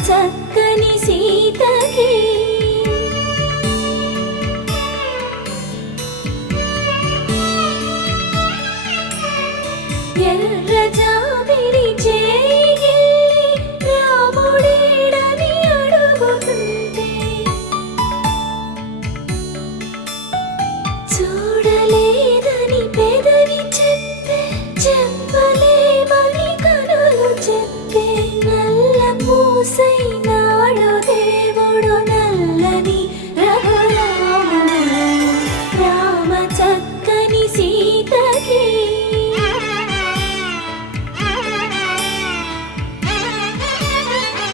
చక్కని సీతకి ఎర్ర జాబిలి చేయి రాముడేడని అడుగుతుంటే చూడలేదని పెదవి చెప్పే చెప్పలేమని కనులు చెప్పే నల్ల పూసైన